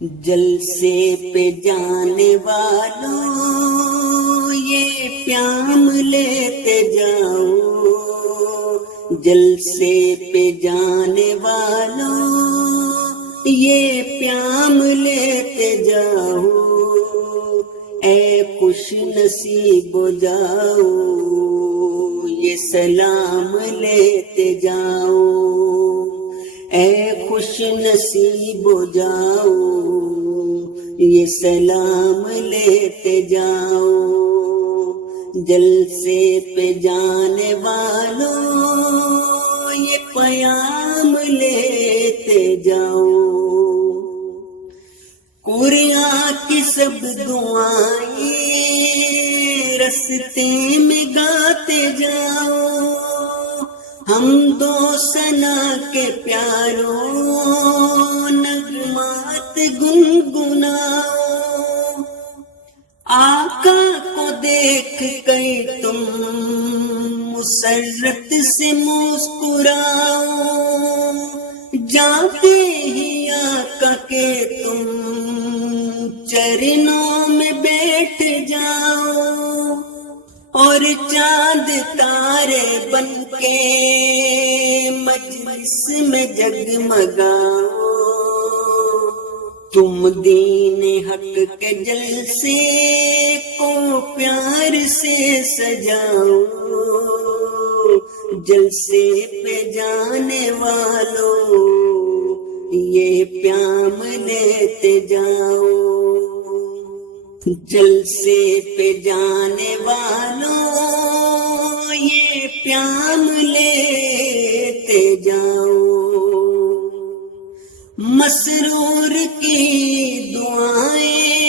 جلسے پہ جانے والوں یہ پیام لیتے جاؤ، جلسے پہ جانے والوں یہ پیام لیتے جاؤ، اے خوش نصیب ہو جاؤ یہ سلام لیتے جاؤ، اے خوش نصیب ہو جاؤ یہ سلام لیتے جاؤ، جلسے پہ جانے والوں یہ پیام لیتے جاؤ، قرآن کی سب دعائیں رستے میں گاتے جاؤ، ہم دو ثنا کے پیاروں نغمات گنگناؤ، آقا کو دیکھ کر تم مسرت سے مسکراؤ، جاتے ہی آقا کے تم چرنوں میں بیٹھ جاؤ، اور چاند تارے بن کے مجلس میں جگمگاؤ، تم دین حق کے جلسے کو پیار سے سجاؤ، جلسے پہ جانے والوں یہ پیام لیتے جاؤ، جلسے پہ جانے والوں یہ پیام لیتے جاؤ، مسرور کی دعائیں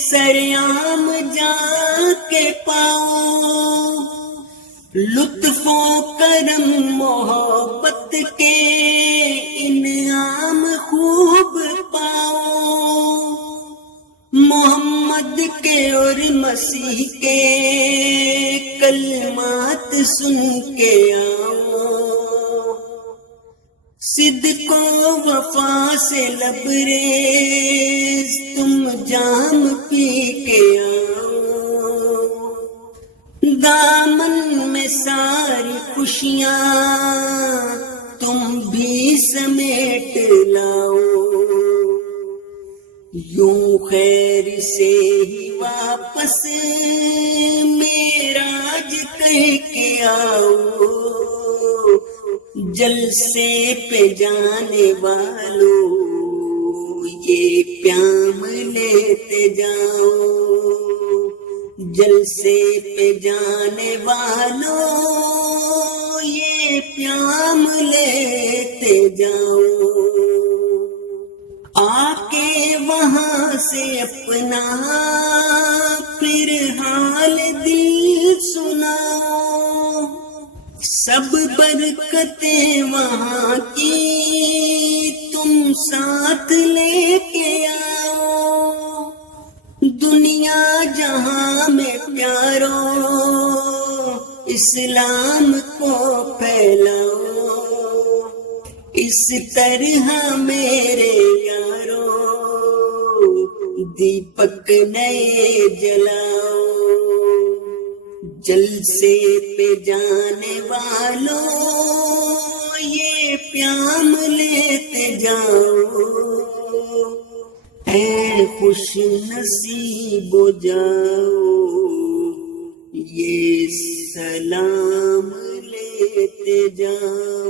سریام جا کے پاؤ، لطف و کرم محبت کے انعام خوب پاؤ، محمد کے اور مسیح کے کلمات سن کے آؤ، صدق و وفا سے لبریز تم جام پی کے آؤ، دامن میں ساری خوشیاں تم بھی سمیٹ لاؤ، یوں خیر سے ہی واپس معراج کر کے آؤ، جلسے پہ جانے والوں یہ پیام لیتے جاؤ، جلسے پہ جانے والوں یہ پیام لیتے جاؤ، آکے وہاں سے اپنا پھر حال دل سناؤ، سب برکتیں وہاں کی تم ساتھ لے کے آؤ، دنیا جہاں میں پیاروں اسلام کو پھیلاؤ، اس طرح میرے یاروں دیپک نئے جلاؤ، جلسے پہ جانے والوں یہ پیام لیتے جاؤ، اے خوش نصیب ہو جاؤ یہ سلام لیتے جاؤ۔